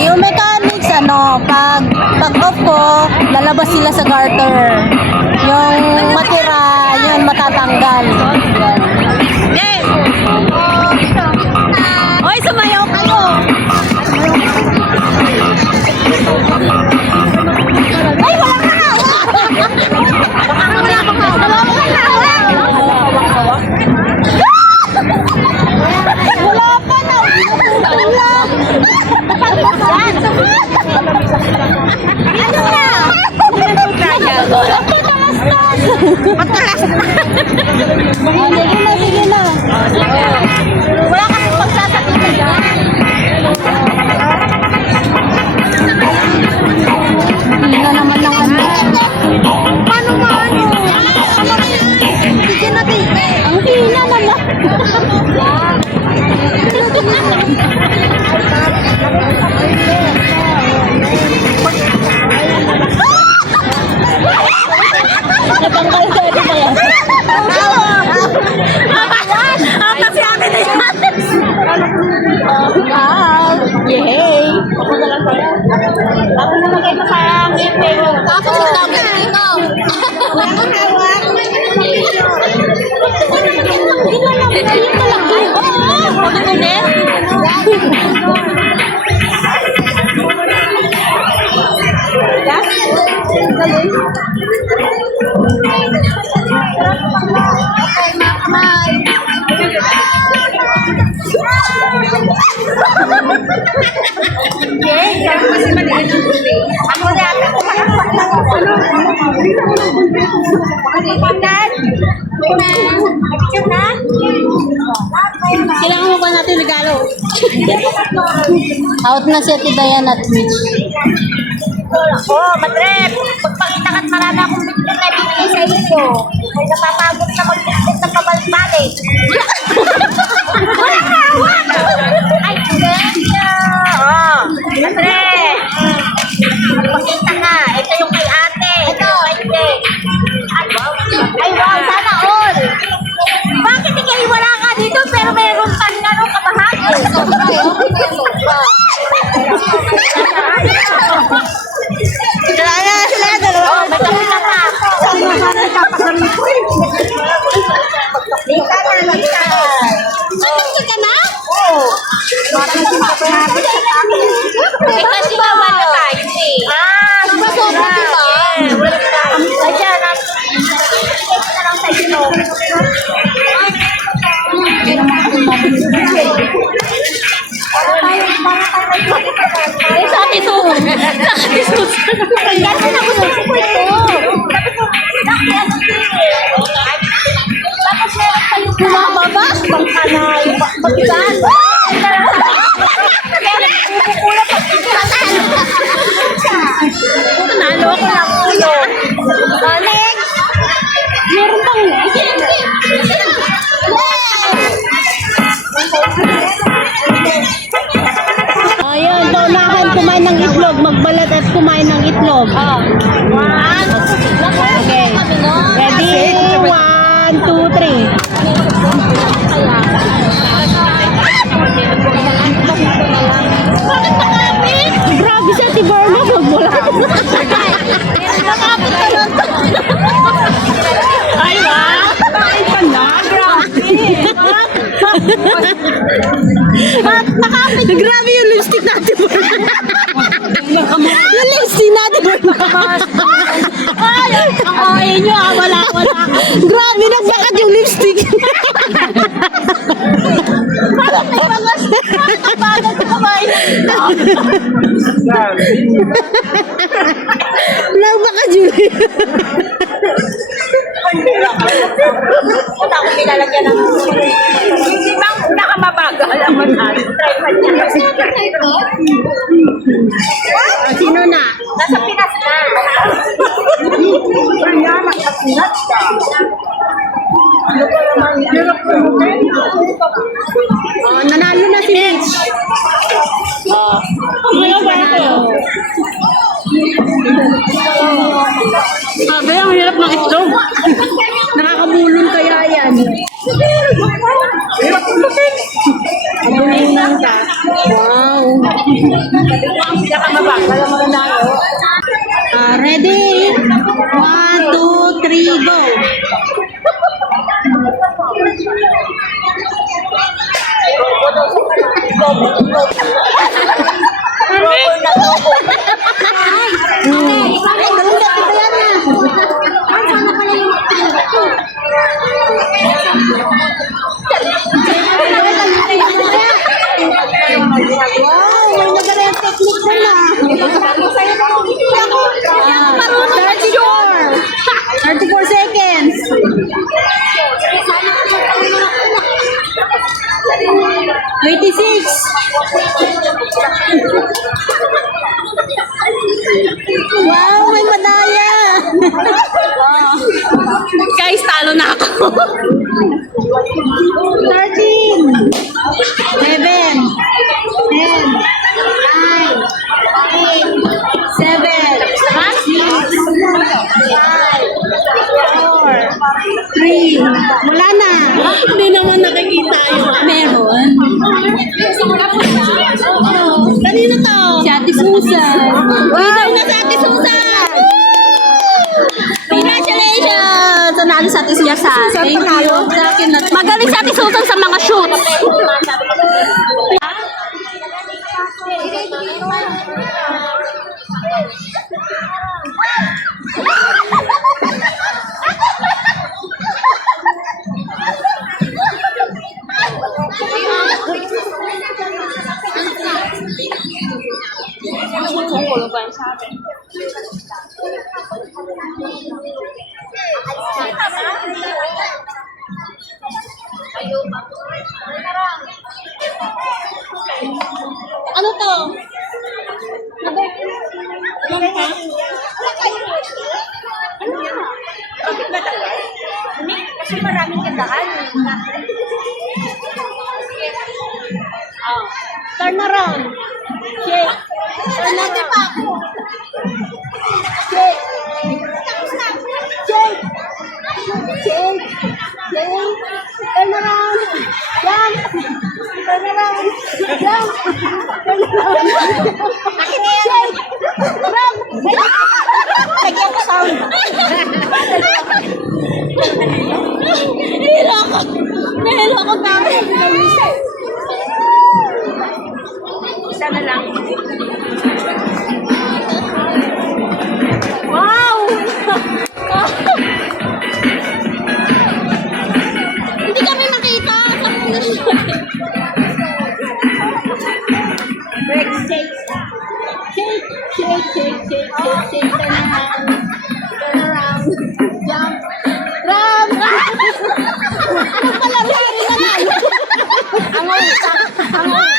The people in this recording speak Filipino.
Yung mechanics, pag off ko, lalabas sila sa garter. Yung matira, yun matatanggal. Yan. Hoy, sumayaw kayo! Ay, wala ka na! Wala ka na! Wala pa na! Wala! Ano na? Patalas na! Sige na. Wala kami pagsasabihin na. Hina naman lang ano. Paano maano? Sige natin. Ang hina naman. Natanggal ka ito ba yan? Kasi ate na yan. Yay! Ako na mag-ito sa meeting. Ako na mag-ito. Wala kang hawak. Ito lang. Oo! Pagkukunin? Kailangan mo ba natin regalo? Out na si Ate Diana at Mitch. Ako, madrep. Pagpakita ka't marami akong bitbit na bibigay sa iyo. Ay napapagod na magbitbit ng pabalik-balik. Wala ka, hawak! Ay, ganda! Oh, madrep. Pagpakita ka. Ito yung kay ate. Ito, hindi. Ay, wow, sana all. Bakit ikaw wala ka dito pero mayroon pa rin anong kabahagi? Sila dalawa. Oh, may kapita pa. Lika na, lika. Nandun ka na? Oo. Eh, kasi naman na tayo eh. Sobra, diba? Ay, siya, ito na lang sa ito. Eh, sa akin to. Sa akin to. Kasi nagustuhan ko ito. Tapos meron pa yung bumababa. Bangka na yung bagitan. Meron pupula pag nalo ako ng ulo. Next. Meron pang Ayan, paunahan kumain ng itlog. Magbalat at kumain ng itlog. One. Okay. Ready? 1, 2, 3. Bakit nakapit? Grabe si Ate Barna. Magbulat. Nakapit ka nun. Ay, wow. Kain ka na. Grabe. Nakapit. Grabe yung lipstick natin. Yung lipstick natin. Ay, ang ayaw nyo wala. Grabe, nagbakat yung lipstick. Bakit may bagas? Bakit ang bagat sa kamay? Nagbakat yung Wala akong nilalagyan ng hindi bang nakamabagal naman natin. Try pa niya. Sino na? Nasa Pinas na. Kaya magkasinat ka. Ano pa naman? Hirap ko mo Nanalo na si Mitch. Nanalo. Sabi, ang hirap ng itlog. Nakakabulon kaya yan. Hirap ko Abulunan ka. Wow. Ready? 1, 2, 3, go! Wow, may magaling technique na na. 34 seconds. 36. Wow, may madaya. Guys, talo na ako. 13. 11. 10. 9. 8. 7. 6. 5. 4. 3. Wala na. Hindi naman nakikita yung Meron. Kanino to? Si Ate Susan. Winner na si Ate Susan! Congratulations! Nanalo sa Ate Susan. Thank you. Sa akin na. Magaling si Ate Susan sa mga shoots. Ano to? Kasi maraming gandaan. Turn around. Shake. Turn around. Shake. Shake. Shake. Shake. Turn around. Jump. Turn around. Jump. Turn around. Shake. Run. Lagyan ko sound. Nahilo ako. Nahilo ako dami. Isa na lang. Wow! Hindi kami makita sa mga Break, shake. Shake, shake, shake, shake, shake, shake. Turn around. Turn around. Jump. Run! Ano pala rin? Ang utak. Ang utak.